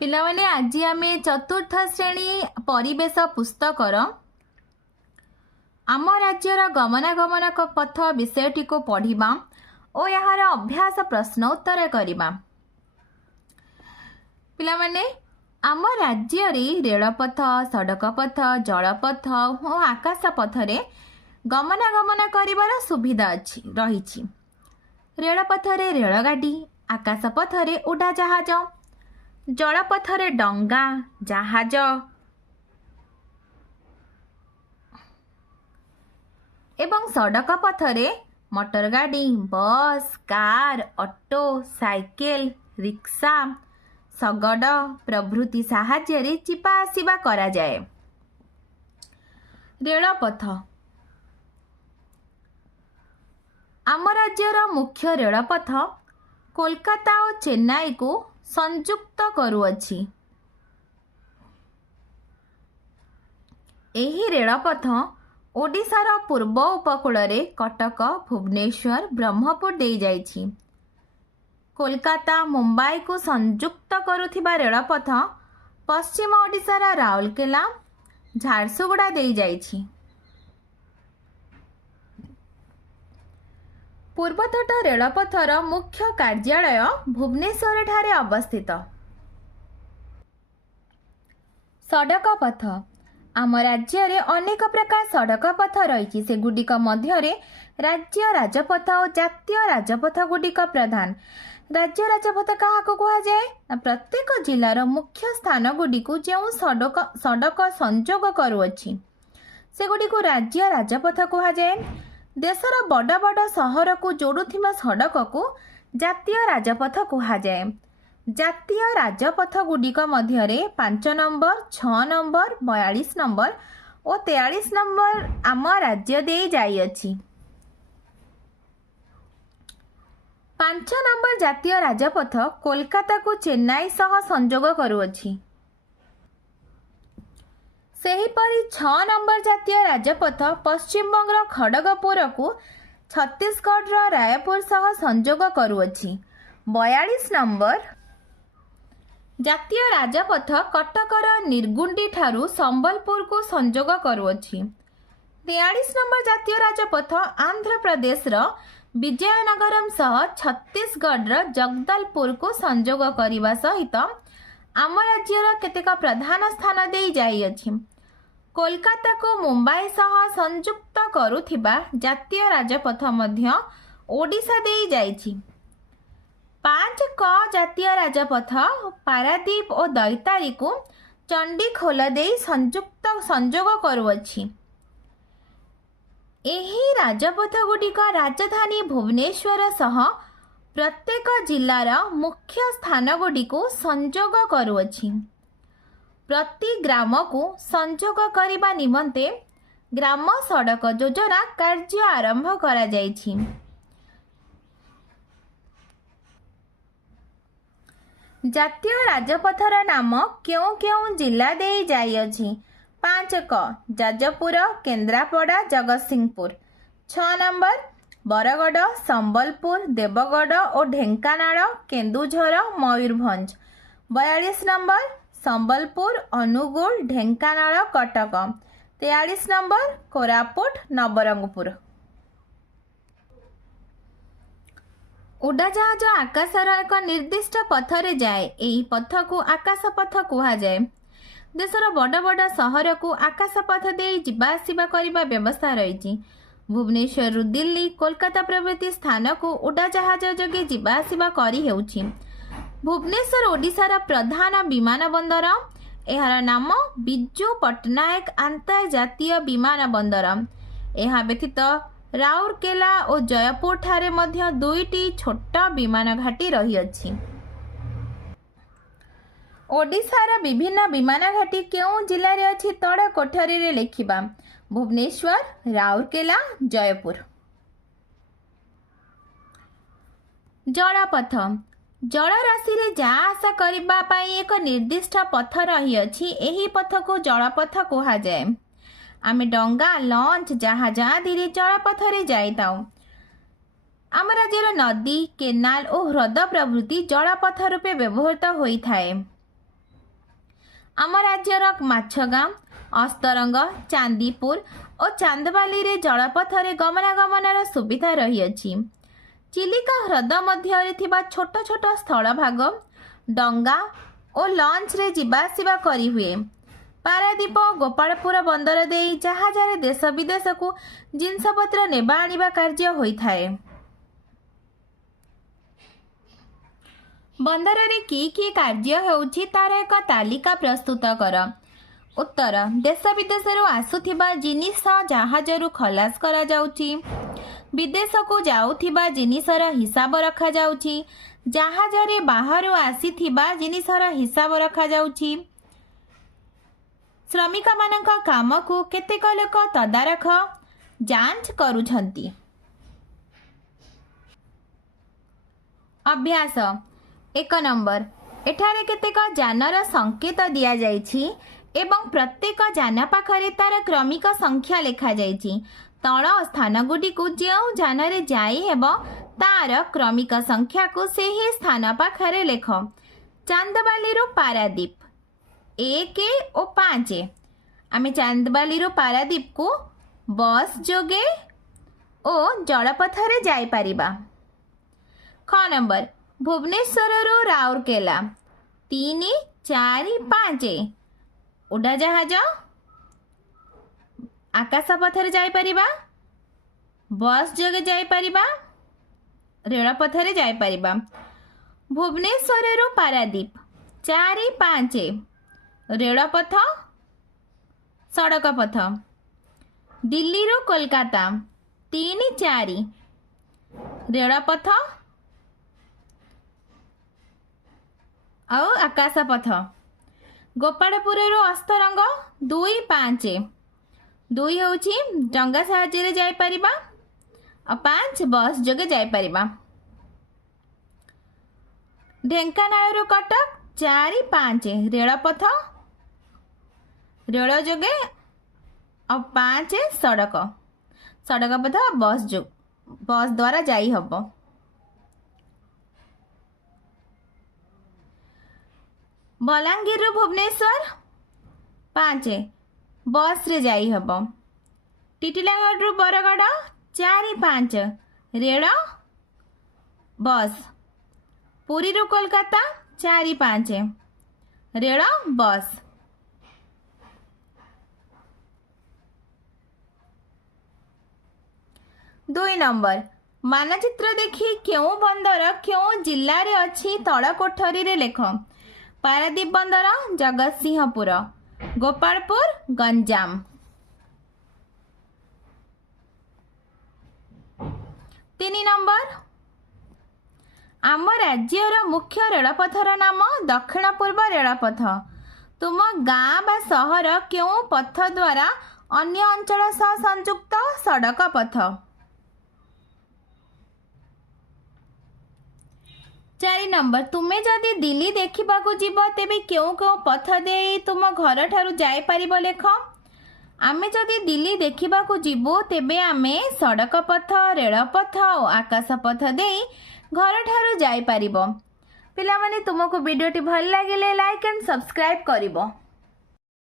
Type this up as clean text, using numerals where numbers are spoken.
ପିଲାମାନେ ଆଜି ଆମେ ଚତୁର୍ଥ ଶ୍ରେଣୀ ପରିବେଶ ପୁସ୍ତକର ଆମ ରାଜ୍ୟର ଗମନାଗମନ ପଥ ବିଷୟଟିକୁ ପଢ଼ିବା ଓ ଏହାର ଅଭ୍ୟାସ ପ୍ରଶ୍ନ ଉତ୍ତର କରିବା। ପିଲାମାନେ ଆମ ରାଜ୍ୟରେ ରେଳପଥ, ସଡ଼କ ପଥ, ଜଳପଥ ଓ ଆକାଶ ପଥରେ ଗମନାଗମନ କରିବାର ସୁବିଧା ରହିଛି। ରେଳପଥରେ ରେଳଗାଡ଼ି, ଆକାଶ ପଥରେ ଉଡ଼ାଜାହାଜ, ଜଳପଥରେ ଡଙ୍ଗା, ଜାହାଜ ଏବଂ ସଡ଼କ ପଥରେ ମଟର ଗାଡ଼ି, bus, car, auto, cycle, rickshaw, ଶଗଡ଼ ପ୍ରଭୃତି ସାହାଯ୍ୟରେ ଯିବା ଆସିବା କରାଯାଏ। ରେଳପଥ ଆମ ରାଜ୍ୟର ମୁଖ୍ୟ ରେଳପଥ କୋଲକାତା ଓ ଚେନ୍ନାଇକୁ ସଂଯୁକ୍ତ କରୁଅଛି। ଏହି ରେଳପଥ ଓଡ଼ିଶାର ପୂର୍ବ ଉପକୂଳରେ କଟକ, ଭୁବନେଶ୍ୱର, ବ୍ରହ୍ମପୁର ଦେଇ ଯାଇଛି। କୋଲକାତା ମୁମ୍ବାଇକୁ ସଂଯୁକ୍ତ କରୁଥିବା ରେଳପଥ ପଶ୍ଚିମ ଓଡ଼ିଶାର ରାଉରକେଲା, ଝାରସୁଗୁଡ଼ା ଦେଇ ଯାଇଛି। ପୂର୍ବତଟ ରେଳପଥର ମୁଖ୍ୟ କାର୍ଯ୍ୟାଳୟ ଭୁବନେଶ୍ୱରଠାରେ ଅବସ୍ଥିତ। ସଡ଼କ ପଥ ଆମ ରାଜ୍ୟରେ ଅନେକ ପ୍ରକାର ସଡ଼କ ପଥ ରହିଛି। ସେଗୁଡ଼ିକ ମଧ୍ୟରେ ରାଜ୍ୟ ରାଜପଥ ଓ ଜାତୀୟ ରାଜପଥ ଗୁଡ଼ିକ ପ୍ରଧାନ। ରାଜ୍ୟ ରାଜପଥ କାହାକୁ କୁହାଯାଏ? ପ୍ରତ୍ୟେକ ଜିଲ୍ଲାର ମୁଖ୍ୟ ସ୍ଥାନ ଗୁଡ଼ିକୁ ଯେଉଁ ସଡ଼କ ସଂଯୋଗ କରୁଅଛି ସେଗୁଡ଼ିକୁ ରାଜ୍ୟ ରାଜପଥ କୁହାଯାଏ। ଦେଶର ବଡ଼ ବଡ଼ ସହରକୁ ଯୋଡ଼ୁଥିବା ସଡ଼କକୁ ଜାତୀୟ ରାଜପଥ କୁହାଯାଏ। ଜାତୀୟ ରାଜପଥ ଗୁଡ଼ିକ ମଧ୍ୟରେ 5 ନମ୍ବର, 6 ନମ୍ବର, 42 ନମ୍ବର ଓ 43 ନମ୍ବର ଆମ ରାଜ୍ୟ ଦେଇ ଯାଇଅଛି। 5 ନମ୍ବର ଜାତୀୟ ରାଜପଥ କୋଲକାତାକୁ ଚେନ୍ନାଇ ସହ ସଂଯୋଗ କରୁଅଛି। ସେହିପରି 6 ନମ୍ବର ଜାତୀୟ ରାଜପଥ ପଶ୍ଚିମବଙ୍ଗର ଖଡ଼ଗପୁରକୁ ଛତିଶଗଡ଼ର ରାୟପୁର ସହ ସଂଯୋଗ କରୁଅଛି। 42 ନମ୍ବର ଜାତୀୟ ରାଜପଥ କଟକର ନିର୍ଗୁଣ୍ଡି ଠାରୁ ସମ୍ବଲପୁରକୁ ସଂଯୋଗ କରୁଅଛି। 43 ନମ୍ବର ଜାତୀୟ ରାଜପଥ ଆନ୍ଧ୍ରପ୍ରଦେଶର ବିଜୟନଗରମ ସହ ଛତିଶଗଡ଼ର ଜଗଦଲପୁରକୁ ସଂଯୋଗ କରିବା ସହିତ ଆମ ରାଜ୍ୟର କେତେକ ପ୍ରଧାନ ସ୍ଥାନ ଦେଇ ଯାଇଅଛି। କୋଲକାତାକୁ ମୁମ୍ବାଇ ସହ ସଂଯୁକ୍ତ କରୁଥିବା ଜାତୀୟ ରାଜପଥ ମଧ୍ୟ ଓଡ଼ିଶା ଦେଇ ଯାଇଛି। 5 କ ଜାତୀୟ ରାଜପଥ ପାରାଦୀପ ଓ ଦୈତାରୀକୁ ଚଣ୍ଡିଖୋଲ ଦେଇ ସଂଯୋଗ କରୁଅଛି। ଏହି ରାଜପଥ ଗୁଡ଼ିକ ରାଜଧାନୀ ଭୁବନେଶ୍ୱର ସହ ପ୍ରତ୍ୟେକ ଜିଲ୍ଲାର ମୁଖ୍ୟ ସ୍ଥାନ ଗୁଡ଼ିକୁ ସଂଯୋଗ କରୁଅଛି। ପ୍ରତି ଗ୍ରାମକୁ ସଂଯୋଗ କରିବା ନିମନ୍ତେ ଗ୍ରାମ ସଡ଼କ ଯୋଜନା କାର୍ଯ୍ୟ ଆରମ୍ଭ କରାଯାଇଛି। ଜାତୀୟ ରାଜପଥର ନାମ କେଉଁ କେଉଁ ଜିଲ୍ଲା ଦେଇ ଯାଇଅଛି? 5 କ ଯାଜପୁର, କେନ୍ଦ୍ରାପଡ଼ା, ଜଗତସିଂହପୁର। 6 ନମ୍ବର ବରଗଡ଼, ସମ୍ବଲପୁର, ଦେବଗଡ଼ ଓ ଢେଙ୍କାନାଳ, କେନ୍ଦୁଝର, ମୟୂରଭଞ୍ଜ। 42 ନମ୍ବର ସମ୍ବଲପୁର, ଅନୁଗୁଳ, ଢେଙ୍କାନାଳ, କଟକ। 43 ନମ୍ବର କୋରାପୁଟ, ନବରଙ୍ଗପୁର। ଉଡ଼ାଜାହାଜ ଆକାଶର ଏକ ନିର୍ଦ୍ଦିଷ୍ଟ ପଥରେ ଯାଏ। ଏହି ପଥକୁ ଆକାଶ ପଥ କୁହାଯାଏ। ଦେଶର ବଡ଼ ବଡ଼ ସହରକୁ ଆକାଶ ପଥ ଦେଇ ଯିବା ଆସିବା କରିବା ବ୍ୟବସ୍ଥା ରହିଛି। ଭୁବନେଶ୍ୱରରୁ ଦିଲ୍ଲୀ, କୋଲକାତା ପ୍ରଭୃତି ସ୍ଥାନକୁ ଉଡ଼ାଜାହାଜ ଯୋଗେ ଯିବା ଆସିବା କରି ହେଉଛି। ଭୁବନେଶ୍ୱର ଓଡ଼ିଶାର ପ୍ରଧାନ ବିମାନ ବନ୍ଦର। ଏହାର ନାମ ବିଜୁ ପଟ୍ଟନାୟକ ଆନ୍ତର୍ଜାତୀୟ ବିମାନ ବନ୍ଦର। ଏହା ବ୍ୟତୀତ ରାଉରକେଲା ଓ ଜୟପୁର ଠାରେ ମଧ୍ୟ 2ଟି ଛୋଟ ବିମାନ ଘାଟି ରହିଅଛି। ଓଡ଼ିଶାର ବିଭିନ୍ନ ବିମାନ ଘାଟି କେଉଁ ଜିଲ୍ଲାରେ ଅଛି ତଳ କୋଠରୀରେ ଲେଖିବା। ଭୁବନେଶ୍ୱର, ରାଉରକେଲା, ଜୟପୁର। ଜଳପଥ ଜଳରାଶିରେ ଯା ଆସ କରିବା ପାଇଁ ଏକ ନିର୍ଦ୍ଦିଷ୍ଟ ପଥ ରହିଅଛି। ଏହି ପଥକୁ ଜଳପଥ କୁହାଯାଏ। ଆମେ ଡଙ୍ଗା, ଲଞ୍ଚ, ଜାହାଜ ଆଦିରେ ଜଳପଥରେ ଯାଇଥାଉ। ଆମ ରାଜ୍ୟର ନଦୀ, କେନାଲ ଓ ହ୍ରଦ ପ୍ରଭୃତି ଜଳପଥ ରୂପେ ବ୍ୟବହୃତ ହୋଇଥାଏ। आम राज्यर माछगाँ अस्तरंग चांदीपुर और चांदबाली रे जलपथरे गमनागमनर सुविधा रही। चिलिका ह्रद मध्य छोट छोट स्थल भाग डंगा और लंच रे जिबासिबा करी हुए। पारादीप गोपालपुर बंदर दे जहाज देश विदेश को जिनसपत्र नेबा आनिबा कार्य होइथाए। बंदर रे की कार्य होउछि तार एक तालिका प्रस्तुत कर। उत्तर देश विदेश आसुथिबा जिनिस जहाजरू खलास करा जाउछि। विदेश को जाउथिबा जिनिसर हिसाब रखा जाउछि। जहाज रे बाहरु आसीथिबा जिनिसर हिसाब रखा जाउछि। श्रमिक मानक काम को केतेक लोक तदारख जांच करुछंती। अभ्यास 1 नंबर एठारे केतेक जानर संकेत दिया जाइछि एवं प्रत्येक जान पाखरे तार क्रमिक संख्या लेखा जाइछि। तळ स्थान गुडी को जेउ जानरे जाई हेबो तार क्रमिक संख्या को सेही स्थान पाखरे लेख। चांदबाली रो पारादीप 1 और 5 आमे चांदबाली रो पारादीप को बस जोगे और जलपथरे जाई पारिबा। ख नंबर भुवनेश्वर रो राउरकेला 3, 4, 5 उड़ाजाहाज आकाश पथरे जाई परिबा। बस जोगे जाई परिबा। रेल पथरे जाई परिबा। भुवनेश्वर रो पारादीप 4, 5 रेलपथ सड़क पथ। दिल्ली रो कोलकाता 3, 4 रेलपथ और आकाश पथ। गोपालपुर रो अस्तरंग 2, 5 2 होउछि डंगा साहाଯ୍य जाई परिबा और 5 बस जोगे जाई परिबा। ढेंकानाल रो कटक 4, 5 रेलपथ रेल जोगे और 5 सड़क पथ बस द्वारा जाई हबो। बलांगीर रो भुवनेश्वर 5 बस रे जाई हबो। टिटिलागढ़ रो बरगढ़ 4, 5 रेल बस। पुरी रो कोलकाता 4, 5 रेल बस। 2 नंबर मानचित्र देखी क्यों बंदर क्यों जिल्ला रे अछि तळ कोठरी रे लेख। पारादीप बंदर जगतसिंहपुर गोपालपुर गंजाम। 3 नंबर आम राज्यर मुख्य रेलपथर नाम दक्षिण पूर्व रेलपथ। तुम गाँ बा सहर क्यों पथ द्वारा अन्य अंचल सह संयुक्त सड़क पथ। 4 नंबर तुम्हें जदि दिल्ली देखा जीव तेबे क्यों क्यों पथ दे तुम घर ठारू जाई परिबो लेख। आमे जदि दिल्ली देखा जीवु तेबे आमे सड़क पथ रेलपथ और आकाश पथ दे घर ठारू जाई परिबो। पिला माने तुमको वीडियोटी भल लागिले लाइक एंड सब्सक्राइब करिबो।